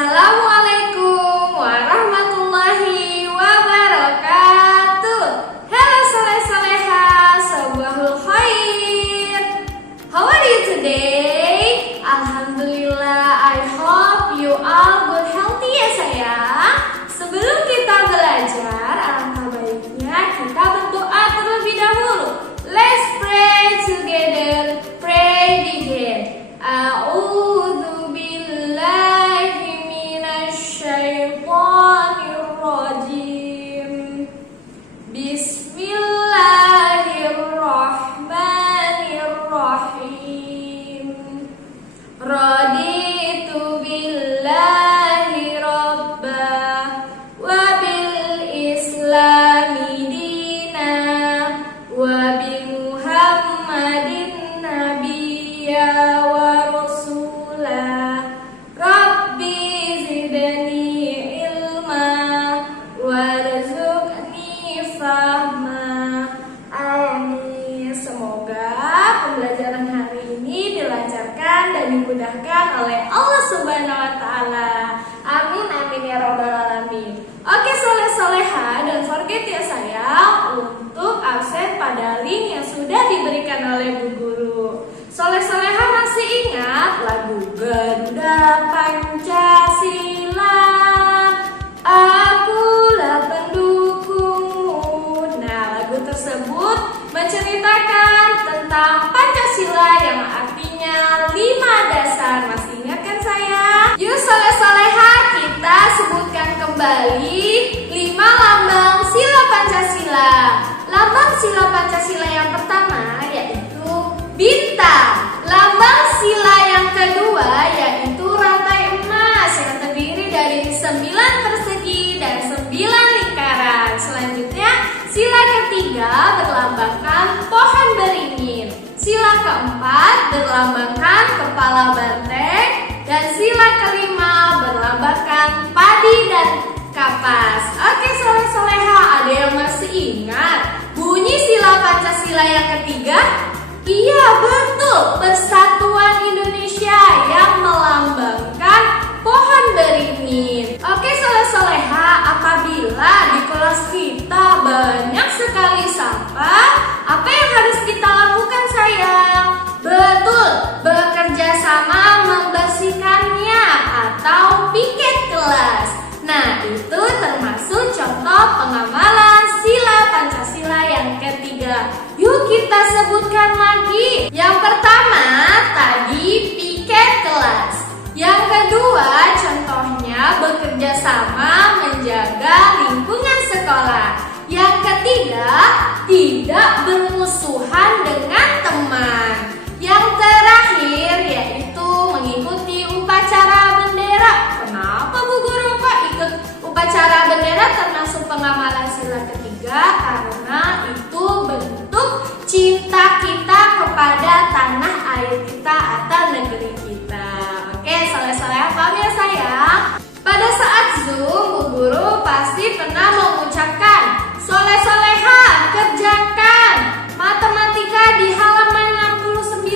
Assalamualaikum warahmatullahi wabarakatuh. Halo soleh-soleha, sabahul khair. How are you today? Alhamdulillah, I hope you all good healthy ya sayang. Sebelum kita belajar, alangkah baiknya kita berdoa terlebih dahulu. Let's pray together. Pray begin. A'udzu billahi minasyaitonir rajim. Bismillahirrahmanirrahim. Raditu billahi rabba wa bil islami dina wa bi Muhammadin nabiyya wa rasula. Rabbi zidni ilma warzuqni fahma. Amin. Semoga pembelajaran hari ini dilancarkan dan dimudahkan oleh Allah Subhanahu wa taala. Amin amin ya rabbal alamin. Oke soleh-soleha, don't forget ya sayang untuk absen pada link yang sudah diberikan oleh Bu Guru. Soleh-soleha masih ingat lagu Ganda Pancasila? Akulah pendukungmu. Nah, lagu tersebut menceritakan tentang Pancasila yang artinya 5 dasar. Masih ingat kan saya? Yuk soleh-soleha, kita sebutkan kembali 5 lambang sila Pancasila. Lambang sila Pancasila yang pertama yaitu bintang. Lambang sila yang kedua yaitu rantai emas yang terdiri dari 9 persegi dan 9 lingkaran. Selanjutnya, sila ketiga berlambangkan pohon beringin. Sila keempat berlambangkan kepala banteng. Dan sila kelima berlambangkan padi dan kapas. Oke soleh-soleha, ada yang masih ingat bunyi sila Pancasila yang ketiga? Iya betul, Persatuan Indonesia yang melambangkan pohon beringin. Oke soleh-soleha, apabila di kelas kita banyak sekali sampah, apa yang harus kita lakukan sayang? Betul, bekerja sama membersihkannya atau piket kelas. Nah, itu termasuk contoh pengamalan sila Pancasila yang ketiga. Yuk kita sebutkan lagi. Yang pertama tadi piket kelas. Yang kedua contohnya bekerja sama menjaga lingkungan sekolah. Yang ketiga tidak bermusuhan dengan teman. Yang terakhir yaitu mengikuti upacara bendera. Kenapa Bu Guru kok ikut upacara bendera termasuk pengamalan sila ketiga? Karena itu bentuk cinta kita kepada tanah air kita atau negeri kita. Oke, soleh-soleha paham ya sayang? Pada saat Zoom, Bu Guru pasti pernah mengucapkan soleh-soleha kerjakan matematika di halaman 69.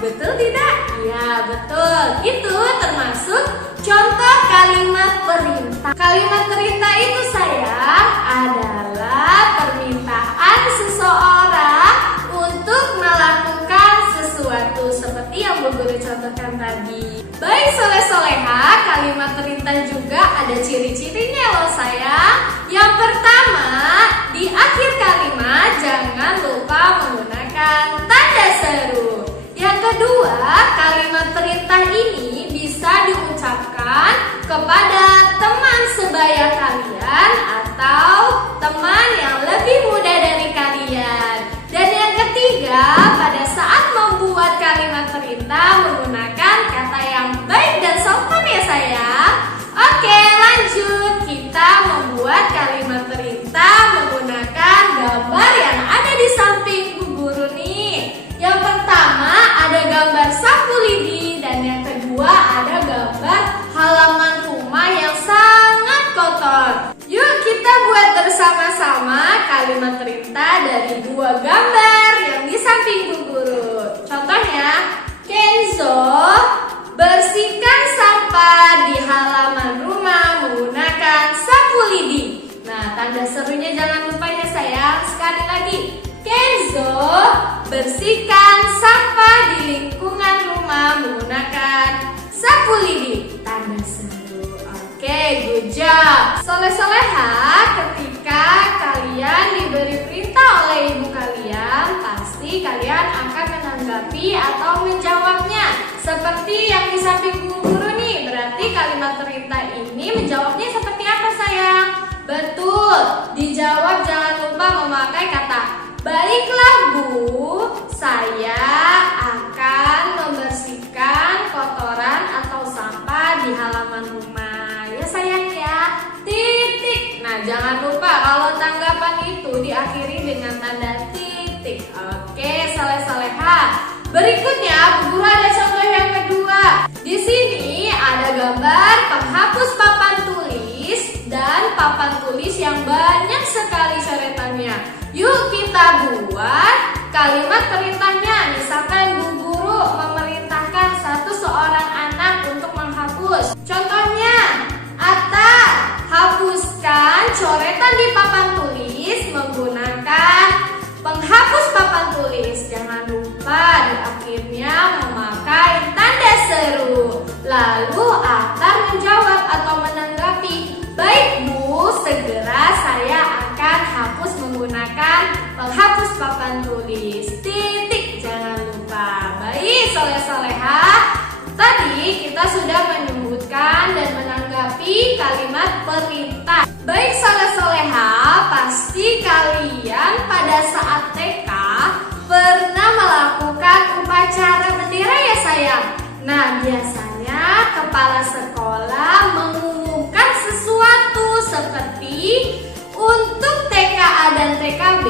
Betul tidak? Ya betul. Itu termasuk contoh kalimat perintah. Kalimat perintah itu sayang adalah permintaan seseorang untuk melakukan sesuatu seperti yang Bu Guru contohkan tadi. Baik soleh-soleha, kalimat perintah juga ada ciri-cirinya loh sayang. Yang pertama, di akhir kalimat jangan lupa menggunakan tanda seru. Yang kedua, kalimat perintah ini bisa diucapkan kepada teman sebaya kalian atau teman yang lebih muda dari kalian. Dan yang ketiga, pada saat membuat kalimat perintah menggunakan kata yang baik dan sopan ya sayang. Oke, lanjut. Kita membuat kalimat perintah menggunakan gambar yang ada di samping Bu Guru nih. Yang pertama ada gambar sapu lidi dan yang kedua ada gambar halaman rumah yang sangat kotor. Yuk kita buat bersama-sama kalimat perintah dari 2 gambar yang di samping Bu Guru. Contohnya, Kenzo bersihkan sampah di halaman rumah menggunakan sapu lidi. Nah, tanda serunya jangan lupa ya sayang. Sekali lagi, Kenzo bersihkan sampah di lingkungan rumah menggunakan sapu lidi. Tanda seru. Oke, good job. Soleh-soleha, ketika kalian diberi perintah oleh ibu kalian, pasti kalian akan menanggapi atau menjawabnya. Seperti yang di samping guru nih, berarti kalimat perintah ini menjawabnya seperti apa sayang? Betul, dijawab jangan lupa memakai kata baiklah Bu, saya akan membersihkan kotoran atau sampah di halaman rumah. Ya sayang ya, titik. Nah jangan lupa kalau tanggapan itu diakhiri dengan tanda titik. Oke, soleh-soleha. Berikutnya, Bu Guru ada contoh yang kedua. Di sini ada gambar penghapus papan tulis dan papan tulis yang banyak sekali coretannya. Yuk kita buat kalimat perintahnya. Misalkan Bu Guru memerintahkan seorang anak untuk menghapus. Contohnya, Atta, hapuskan coretan di papan tulis menggunakan penghapus papan tulis. Jangan lupa di akhirnya memakai tanda seru. Lalu Atta menjawab atau menanggapi, baik Bu, segera saya akan hapus menggunakan penghapus papan tulis. Titik, jangan lupa. Baik, soleh-soleha. Tadi kita sudah menyebutkan dan menanggapi kalimat perintah. Baik soleh-soleha, pasti kalian pada saat TK pernah melakukan upacara bendera ya sayang. Nah biasanya kepala sekolah mengumumkan sesuatu seperti untuk TKA dan TKB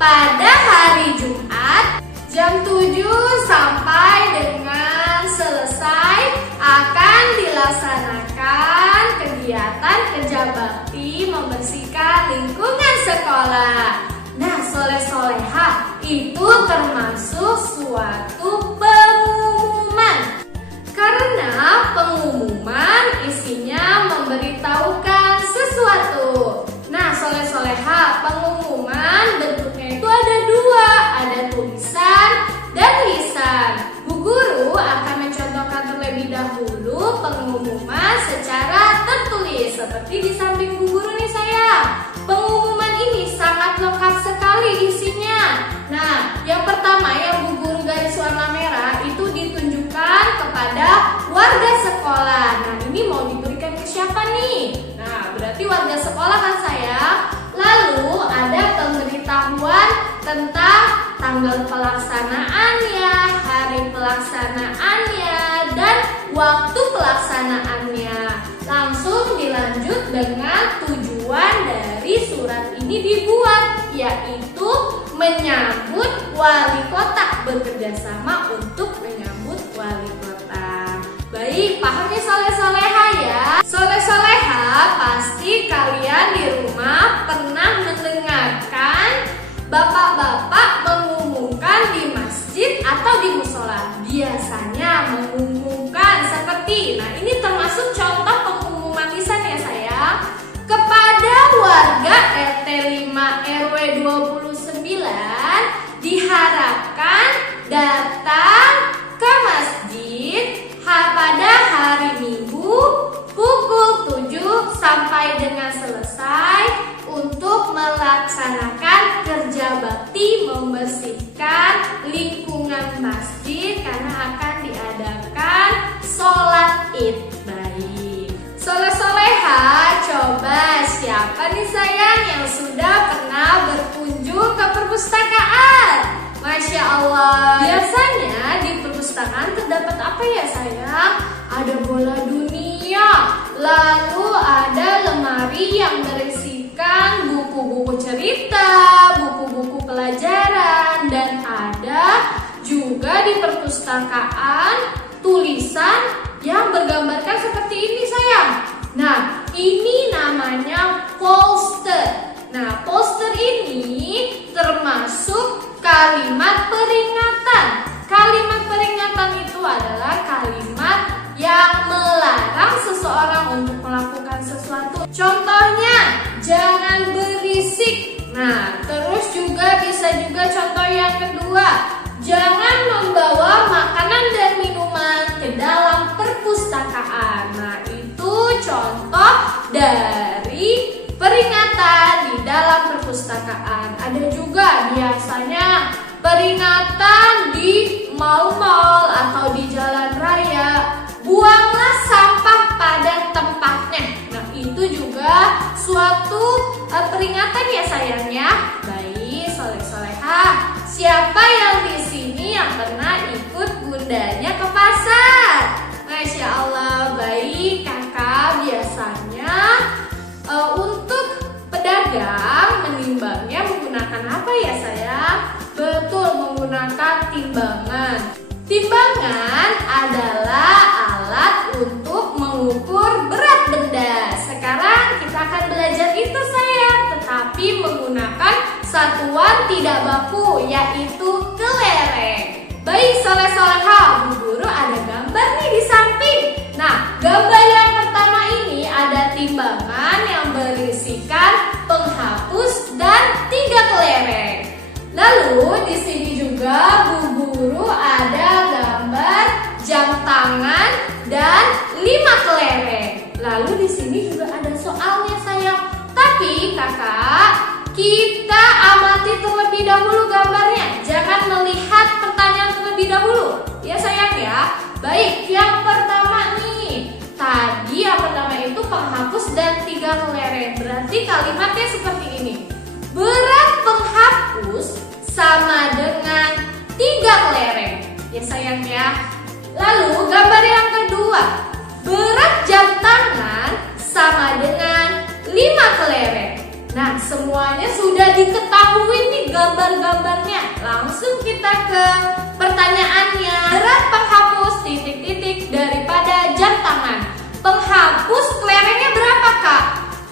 pada hari Jumat jam 7 sampai dengan selesai akan dilaksanakan kegiatan kerja bakti membersihkan lingkungan sekolah. Nah soleh-soleha, itu termasuk suatu pengumuman. Karena pengumuman isinya memberitahukan sesuatu. Nah soleh-soleha, pengumuman bentuknya itu ada dua, ada tulisan dan lisan. Bu Guru akan mencontohkan terlebih dahulu pengumuman secara tertulis seperti di samping Bu Guru nih sayang. Pengumuman ini sangat lengkap sekali isinya. Nah, yang pertama yang Bu Guru garis warna merah itu ditunjukkan kepada warga sekolah. Nah, ini mau diberikan ke siapa nih? Nah, berarti warga sekolah kan sayang. Lalu ada pemberitahuan tentang tanggal pelaksanaannya, hari pelaksanaannya, dan waktu pelaksanaannya. Langsung dilanjut dengan tujuan dari surat ini dibuat, yaitu menyambut wali kota, bekerjasama untuk menyambut wali kota. Baik, paham ya soleh-soleha ya? Soleh-soleha, pasti kalian di rumah pernah mendengarkan bapak-bapak mengumumkan di masjid atau di musola. Biasanya mengumumkan seperti, nah ini termasuk contoh pengumuman lisan ya sayang. Kepada warga RT 5 RW 29 diharapkan datang ke masjid pada hari Minggu pukul 7 sampai dengan selesai untuk melaksanakan kerja bakti membersihkan lingkungan masjid karena akan diadakan sholat Id. Baik, soleh-soleha, coba siapa nih sayang yang sudah pernah berkunjung ke perpustakaan? Masya Allah. Biasanya di perpustakaan terdapat apa ya sayang? Ada bola dunia, lalu ada lemari yang berisikan buku-buku cerita, buku-buku pelajaran, dan ada juga di perpustakaan tulisan yang bergambarkan seperti ini sayang. Nah, ini namanya poster. Nah, poster ini termasuk kalimat peringatan. Kalimat peringatan itu adalah kalimat yang melarang sesuatu Nah, terus juga bisa juga contoh yang kedua, jangan membawa makanan dan minuman ke dalam perpustakaan. Nah, itu contoh dari peringatan di dalam perpustakaan. Ada juga biasanya peringatan di mal-mal atau di jalan raya, buanglah sampah pada tempatnya. Nah, itu juga suatu peringatan ya sayang ya. Baik, soleh-solehah. Siapa yang di sini yang pernah ikut bundanya ke pasar? Masya Allah, baik kakak. Biasanya untuk pedagang menimbangnya menggunakan apa ya sayang? Betul, menggunakan timbangan. Timbangan adalah alat untuk mengukur berat benda. Sekarang kita akan belajar itu sayang, tetapi menggunakan satuan tidak baku, yaitu kelereng. Baik soleh-solehah, Bu Guru ada gambar nih di samping. Nah, gambar yang pertama ini ada timbangan yang berisikan penghapus dan 3 kelereng. Lalu di sini juga Bu Guru ada gambar jam tangan dan 5 kelereng. Lalu di sini juga ada soalnya sayang. Tapi kakak, kita amati terlebih dahulu gambarnya. Jangan melihat pertanyaan terlebih dahulu. Ya sayang ya. Baik, yang pertama nih. Tadi yang pertama itu penghapus dan 3 kelereng. Berarti kalimatnya seperti ini. Berat penghapus sama dengan 3 kelereng. Ya sayang ya. Lalu gambar yang kedua, berat jam tangan sama dengan 5 kelereng. Nah, semuanya sudah diketahui nih gambar-gambarnya. Langsung kita ke pertanyaannya. Berat penghapus titik-titik daripada jam tangan. Penghapus kelerengnya berapa kak?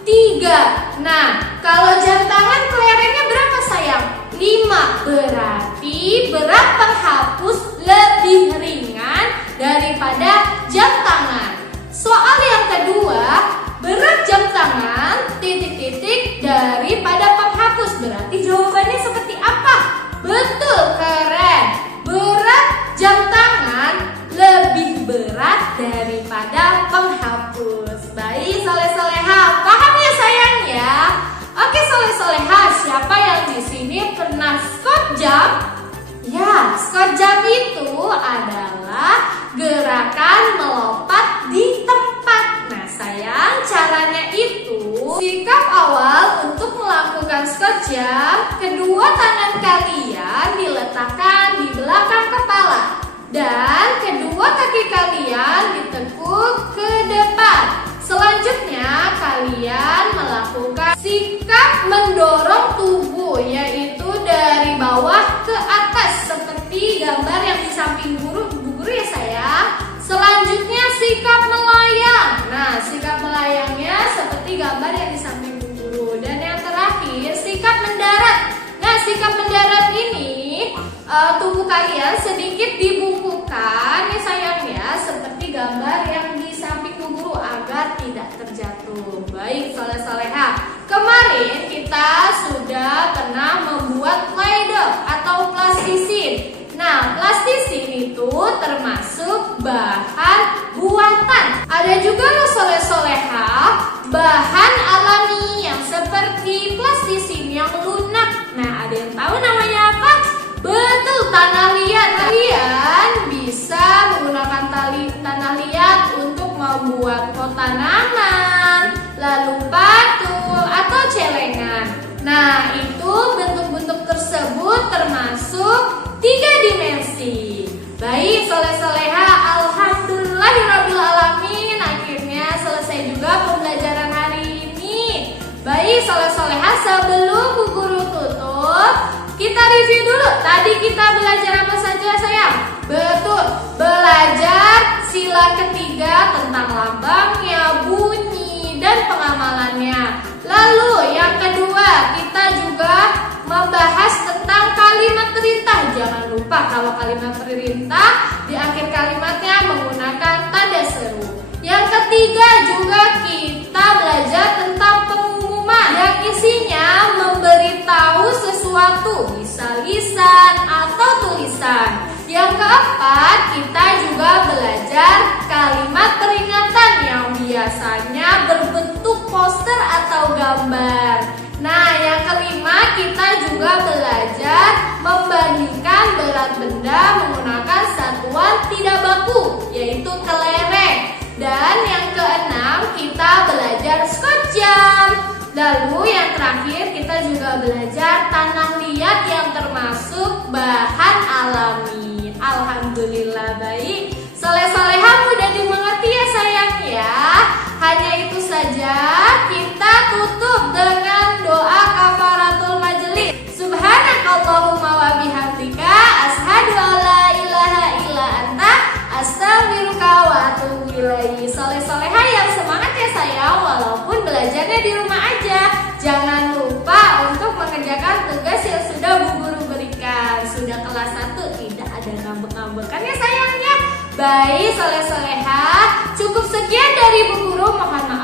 3. Nah, kalau jam tangan kelerengnya berapa sayang? 5. Berarti berat penghapus lebih ringan daripada jam tangan. Soal yang kedua, berat jam tangan titik-titik daripada penghapus. Berarti jawabannya seperti apa? Betul, keren. Berat jam tangan lebih berat daripada penghapus. Baik, soleh-solehah, paham ya sayang ya? Oke soleh-solehah, siapa yang di sini pernah squat jump? Ya, squat jump itu adalah gerakan melompat di tempat. Nah sayang, caranya itu sikap awal untuk melakukan squat jump, kedua tangan kalian diletakkan di belakang kepala dan kedua kaki kalian ditekuk ke depan. Selanjutnya kalian melakukan sikap mendorong tubuh, yaitu dari bawah ke atas seperti gambar yang di samping Bu Guru ya sayang. Selanjutnya sikap melayang. Nah, sikap melayangnya seperti gambar yang di samping Bu Guru. Dan yang terakhir sikap mendarat. Nah, sikap mendarat ini tubuh kalian sedikit dibungkukkan ya sayang ya, seperti gambar yang di samping Bu Guru agar tidak terjatuh. Baik soleh-solehah, kemarin kita sudah pernah membuat play-doh atau plastisin. Nah, plastisin itu termasuk bahan buatan. Ada juga loh soleh-solehah bahan alami yang seperti plastisin yang lunak. Nah, ada yang tahu namanya apa? Betul, tanah liat. Kalian bisa menggunakan tanah liat untuk membuat pot tanaman, lalu patung atau celengan. Nah, itu bentuk-bentuk tersebut termasuk 3 dimensi. Baik, soleh-solehah, alhamdulillahirrabbilalamin. Akhirnya selesai juga pembelajaran hari ini. Baik, soleh-solehah, sebelum Bu Guru tutup, kita review dulu. Tadi kita belajar apa saja sayang? Betul, belajar sila ketiga tentang lambangnya, bunyi, dan pengamalannya. Lalu yang kedua, kita juga membahas tentang kalimat perintah. Jangan lupa kalau kalimat perintah di akhir kalimatnya menggunakan tanda seru. Yang ketiga juga kita belajar tentang pengumuman yang isinya memberitahu keempat, kita juga belajar kalimat peringatan yang biasanya berbentuk poster atau gambar. Nah, yang kelima, kita juga belajar membandingkan berat benda menggunakan satuan tidak baku, yaitu kelereng. Dan yang keenam, kita belajar scotch jam. Lalu yang terakhir, kita juga belajar tanah liat yang termasuk bahan alami. Alhamdulillah baik. Soleh-solehah mudah dimengerti ya sayang ya. Hanya itu saja, kita tutup dengan doa kafaratul majelis. Subhanakallahumma wa bihamdika asyhadu an la ilaha illa anta astaghfiruka wa atubu ilaik. Soleh-solehah yang semangat ya sayang, walaupun belajarnya di rumah aja. Jangan lupa untuk mengerjakan tugas yang sudah Bu Guru berikan. Sudah kelas 1, tidak ada ngambek-ngambekan ya sayangnya. Baik soleh-solehah, cukup sekian dari Bu Guru. Mohon maaf